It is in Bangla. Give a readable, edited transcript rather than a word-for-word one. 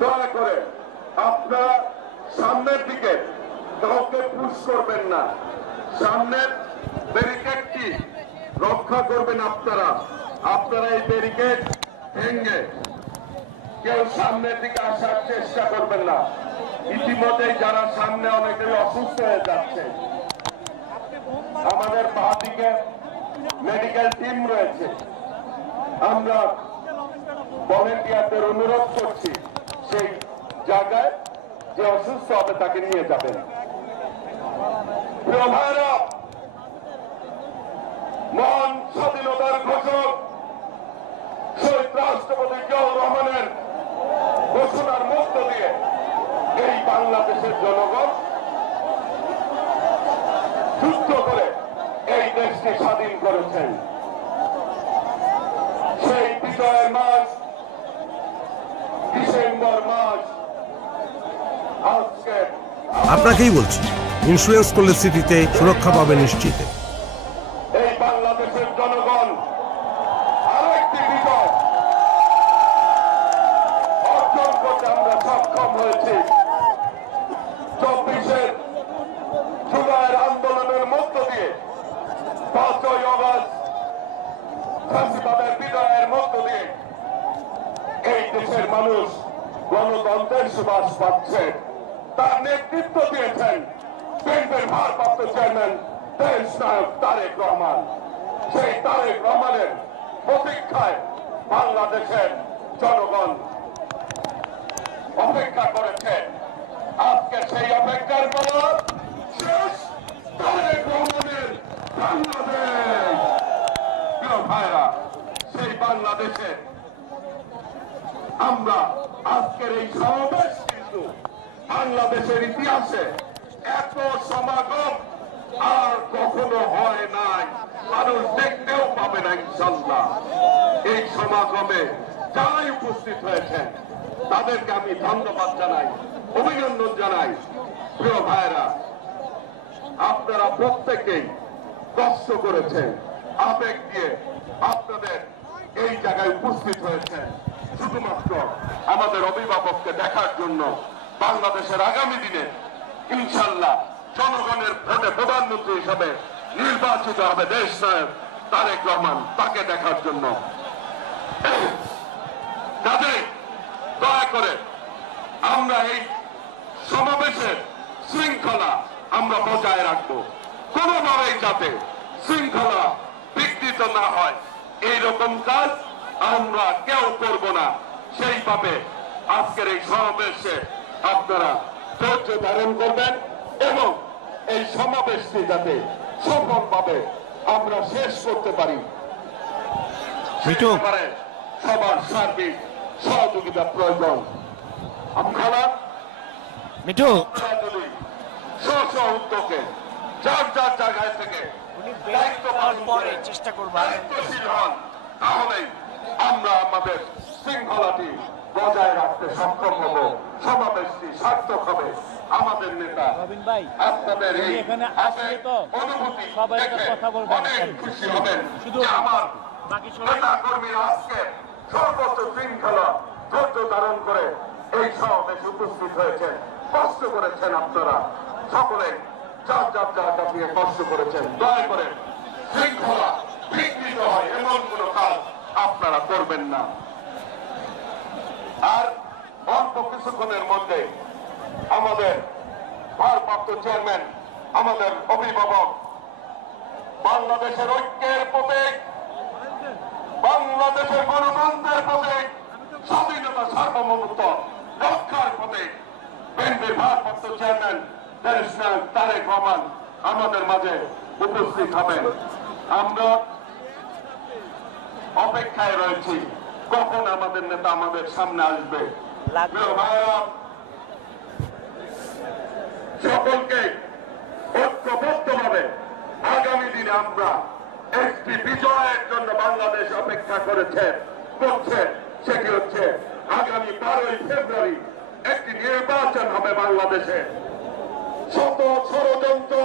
দয়া করে আপনারা সামনের দিকে কাউকে পুশ করবেন না। সামনের ব্যারিকেডটি রক্ষা করবেন আপনারা। আপনারা এই ব্যারিকেড ভেঙে কেউ সামনের দিকে আসার চেষ্টা করবেন না। ইতিমধ্যেই যারা সামনে অনেকেই অসুস্থ হয়ে যাচ্ছে। আমাদের বাঁ দিকে মেডিকেল টিম রয়েছে। আমরা ভলেন্টিয়ারদের অনুরোধ করছি সেই জায়গায় যে অসুস্থ হবে তাকে নিয়ে যাবেন। প্রিয় ভাইরা, মহান স্বাধীনতার ঘোষক শহীদ রাষ্ট্রপতি জিয়াউর রহমানের ঘোষণার মধ্য দিয়ে এই বাংলাদেশের জনগণ যুদ্ধ করে এই দেশকে স্বাধীন করেছেন। সেই বিজয়ের মাস ডিসেম্বর মাস। আজকে আপনাকেই বলছি, ইন্স্যুরেন্স করলে সিটিতে সুরক্ষা পাবে নিশ্চিত। এই বাংলাদেশের জনগণ আরেকটি বিজয় অর্জন করতে আমরা সক্ষম হয়েছি। 24 জুলাইয়ের আন্দোলনের মধ্য দিয়ে 5ই অগস্ট ফ্যাসিবাদের বিজয়ের মধ্য দিয়ে এই দেশের মানুষ গণতন্ত্রের সুবাস পাচ্ছে। তার নেতৃত্ব দিয়েছেন বিএনপির ভারপ্রাপ্ত চেয়ারম্যান দেশ নায়ক তারেক রহমান। সেই তারেক রহমানের প্রতীক্ষায় বাংলাদেশের জনগণ অপেক্ষা করেছে। আজকে সেই অপেক্ষার পর শেষ তারেক রহমানের বাংলাদেশ। প্রিয় ভাইরা, সেই বাংলাদেশে আমরা আজকের এই সমাবেশ কিন্তু বাংলাদেশের ইতিহাসে এত সমাগম আর কখনো হয় নাই, মানুষ দেখতেও পাবে না ইনশাল্লাহ। এই সমাগমে যারাই উপস্থিত হয়েছেন তাদেরকে আমি ধন্যবাদ জানাই, অভিনন্দন জানাই। প্রিয় ভাইরা, আপনারা প্রত্যেকেই কষ্ট করেছেন, আবেগ দিয়ে আপনাদের এই জায়গায় উপস্থিত হয়েছেন শুধুমাত্র আমাদের অভিভাবককে দেখার জন্য। বাংলাদেশের আগামী দিনে ইনশাল্লাহ জনগণের ভোটে প্রধানমন্ত্রী হিসাবে নির্বাচিত হবে দেশ নায়ক তারেক রহমান, তাকে দেখার জন্য। কাজে দয়া করে আমরা এই সমাবেশের শৃঙ্খলা আমরা বজায় রাখবো। কোনোভাবেই যাতে শৃঙ্খলা বিঘ্নিত না হয় এইরকম কাজ আমরা কেউ করব না। সেইভাবে আজকের এই সমাবেশে আপনারা ধৈর্য ধারণ করবেন এবং এই সমাবেশটি যাতে সফলভাবে আমরা শেষ করতে পারি সবার সার্বিক সহযোগিতা প্রয়োজন। আমরা যদি স্ব উদ্যোগে যার যার জায়গায় থেকে দায়িত্ব পালন করে চেষ্টা করব, দায়িত্বশীল হন, তাহলেই আমরা আমাদের শৃঙ্খলাটি বজায় রাখতে সক্ষম হব, সমাবেশটি সার্থক হবে। আমাদের নেতা আপনাদের এই অনুভূতি অনেক খুশি হবেন যে আমার নেতা কর্মীরা আজকে সর্বোচ্চ শৃঙ্খলা ধৈর্য ধারণ করে এই সমাবেশে উপস্থিত হয়েছেন, কষ্ট করেছেন। আপনারা সকলে যার যার জায়গা দিয়ে কষ্ট করেছেন। দয়া করে শৃঙ্খলা বিঘ্নিত হয় এমন কোন কাজ আপনারা করবেন না। আর অল্প কিছুক্ষণের মধ্যে আমাদের ভারপ্রাপ্ত চেয়ারম্যান, আমাদের অভিভাবক, বাংলাদেশের ঐক্যের প্রতীক, বাংলাদেশের গণতন্ত্রের প্রতীক, স্বাধীনতা সার্বভৌমত্ব রক্ষার প্রতীক বিএনপির ভারপ্রাপ্ত চেয়ারম্যান দেশ নায়ক তারেক রহমান আমাদের মাঝে উপস্থিত হবেন। আমরা অপেক্ষায় রয়েছি কখন আমাদের নেতা আমাদের সামনে আসবে। সকলকে ঐক্যবদ্ধভাবে আগামী দিনে আমরা একটি বিজয়ের জন্য বাংলাদেশ অপেক্ষা করছে। সেটি হচ্ছে আগামী 12ই ফেব্রুয়ারি একটি নির্বাচন হবে বাংলাদেশে। শত ষড়যন্ত্র